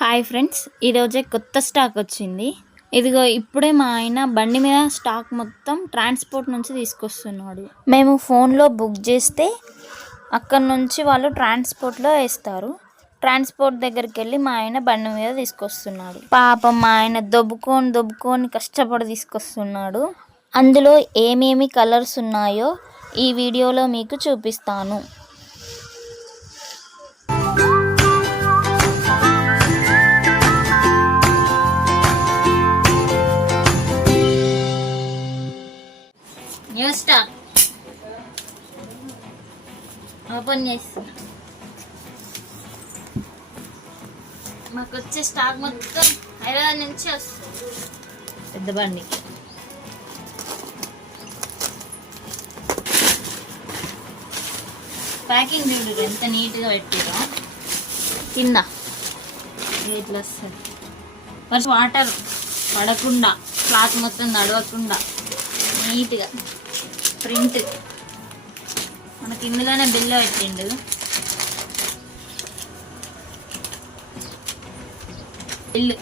Hi friends ఈరోజే కొత్త stock వచ్చింది. ఇదిగో ఇప్పుడే మా ఆయన బండి మీద స్టాక్ మొత్తం ట్రాన్స్పోర్ట్ నుంచి తీసుకొస్తున్నాడు. మేము ఫోన్లో బుక్ చేస్తే అక్కడ నుంచి వాళ్ళు ట్రాన్స్పోర్ట్లో వేస్తారు. ట్రాన్స్పోర్ట్ దగ్గరికి వెళ్ళి మా ఆయన బండి మీద తీసుకొస్తున్నాడు. పాపం మా ఆయన దొబ్బుకొని దొబ్బుకొని కష్టపడి తీసుకొస్తున్నాడు. అందులో ఏమేమి కలర్స్ ఉన్నాయో ఈ వీడియోలో మీకు చూపిస్తాను. స్టాక్ ఓపెన్ చేస్తున్నా మాకు వచ్చే స్టాక్ మొత్తం హైదరాబాద్ నుంచి వస్తుంది పెద్ద బండి ప్యాకింగ్ చూడు ఎంత నీట్గా పెట్టారో కింద ఇట్లా వస్తుంది వర్ష వాటర్ పడకుండా క్లాత్ మొత్తం నడవకుండా నీట్గా ప్రింట్. మనకి ఇందులోనే బిల్ల పెట్టిండు. బిల్లు.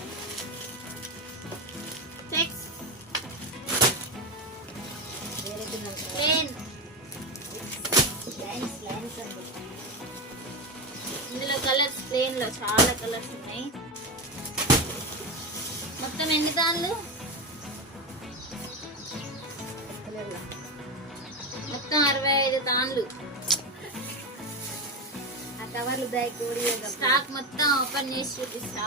ఇందులో కలర్స్ ప్లేన్లో చాలా కలర్స్ ఉన్నాయి. మొత్తం ఎన్ని దాన్లు? మొత్తం అరవై ఐదు తాన్లు. ఆ కవర్లు కోడి స్టాక్ మొత్తం ఓపెన్ చేసి చూపిస్తా.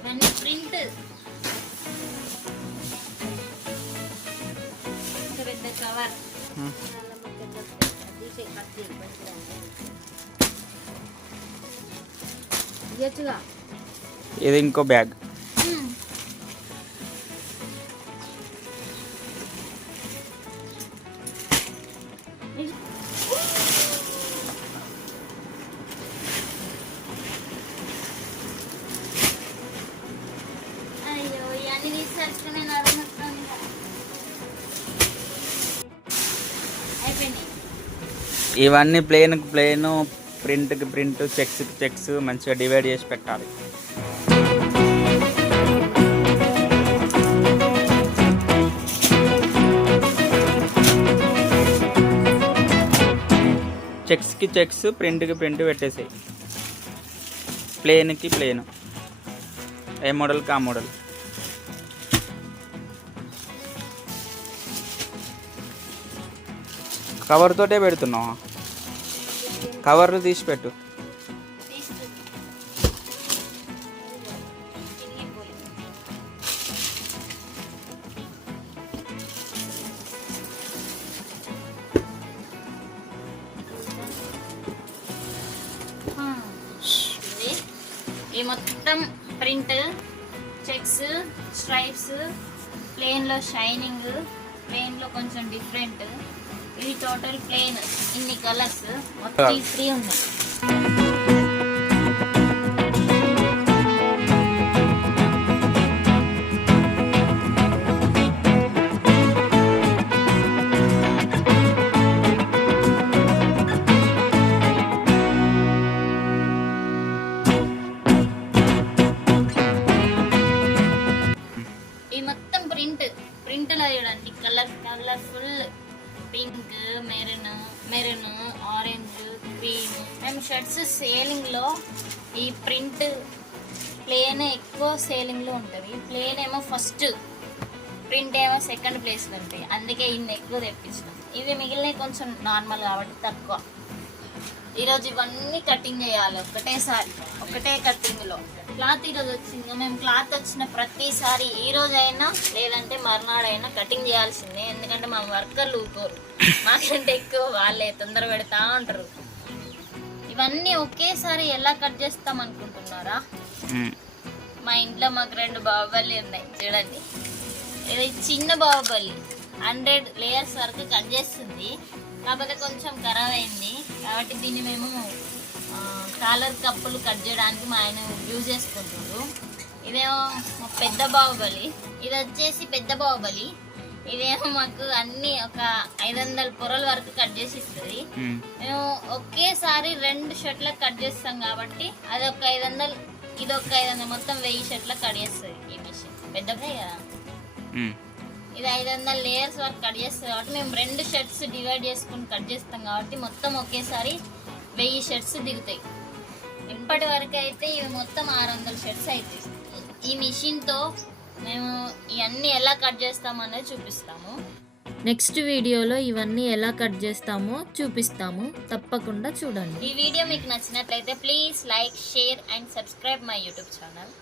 ఇవన్నీ ప్రింట్. పెద్ద కవర్. తీసే కత్తి ఇయ్యచ్చుగా ఇది ఇంకో బ్యాగ్. ఇవన్నీ ప్లేన్కి ప్లేన్ ప్రింట్కి ప్రింట్ చెక్స్కి చెక్స్ మంచిగా డివైడ్ చేసి పెట్టాలి. చెక్స్కి చెక్స్ ప్రింట్కి ప్రింట్ పెట్టేసాయి. ప్లేన్కి ప్లేన్. ఏ మోడల్కి ఆ మోడల్? కవర్తోటే పెడుతున్నావా? కవర్లు తీసి పెట్టు ఇది hmm. ఈ మొత్తం ప్రింట్ చెక్స్ స్ట్రైప్స్ ప్లేన్లో షైనింగ్ ప్లేన్లో కొంచెం డిఫరెంట్. ఇది టోటల్ ప్లేన్ ఇన్ని కలర్స్ మొత్తం ఈ త్రీ ఉన్నాయి ఈ మొత్తం ప్రింట్ ప్రింట్లో చూడండి colour colourful pink maroon maroon orange green. మేము షర్ట్స్ సేలింగ్లో ఈ ప్రింట్ ప్లేన్ ఎక్కువ సేలింగ్లో ఉంటుంది. ప్లేన్ ఏమో ఫస్ట్ ప్రింట్ ఏమో సెకండ్ ప్లేస్లో ఉంటాయి అందుకే ఇన్ని ఎక్కువ తెప్పించినాం. ఇవి మిగిలినవి కొంచెం నార్మల్ కాబట్టి తక్కువ. ఈరోజు ఇవన్నీ కటింగ్ చేయాలి ఒకటేసారి ఒకటే కటింగ్లో క్లాత్ ఈరోజు వచ్చింది. మేము క్లాత్ వచ్చిన ప్రతిసారి ఈ రోజైనా లేదంటే మర్నాడైనా కటింగ్ చేయాల్సిందే. ఎందుకంటే మా వర్కర్లు ఊరుకోరు. మాకంటే ఎక్కువ వాళ్ళే తొందర పెడతా ఉంటారు. ఇవన్నీ ఒకేసారి ఎలా కట్ చేస్తాం అనుకుంటున్నారా. మా ఇంట్లో మాకు రెండు బాహుబలి ఉన్నాయి. చూడండి. ఇది చిన్న బాహుబలి హండ్రెడ్ లేయర్స్ వరకు కట్ చేస్తుంది. కాకపోతే కొంచెం ఖరాబ్ అయింది. కాబట్టి దీన్ని మేము కాలర్ కప్పులు కట్ చేయడానికి మా ఆయన యూజ్ చేసుకుంటున్నారు. ఇదేమో మా పెద్ద బాహుబలి. ఇది వచ్చేసి పెద్ద బాహుబలి. ఇదేమో మాకు అన్ని ఒక ఐదు వందల పొరల వరకు కట్ చేసి ఇస్తుంది. మేము. ఒకేసారి రెండు షర్ట్లకు కట్ చేస్తాం కాబట్టి అది ఒక ఐదు వందలు ఇది ఒక ఐదు వందలు మొత్తం వెయ్యి షర్ట్లకు కట్ చేస్తుంది ఈ మిషన్. పెద్దదే కదా. ఇది ఐదు వందల లేయర్స్ వరకు కట్ చేస్తుంది కాబట్టి మేము రెండు షర్ట్స్ డివైడ్ చేసుకుని కట్ చేస్తాం కాబట్టి మొత్తం ఒకేసారి వెయ్యి షర్ట్స్ దిగుతాయి. ఇప్పటి వరకు అయితే ఇవి మొత్తం ఆరు వందల షర్ట్స్ అవుతాయి ఈ మిషన్తో మేము ఇవన్నీ ఎలా కట్ చేస్తామో అనేది చూపిస్తాము. నెక్స్ట్ వీడియోలో ఇవన్నీ ఎలా కట్ చేస్తామో చూపిస్తాము. తప్పకుండా చూడండి. ఈ వీడియో మీకు నచ్చినట్లయితే please like share and subscribe my YouTube channel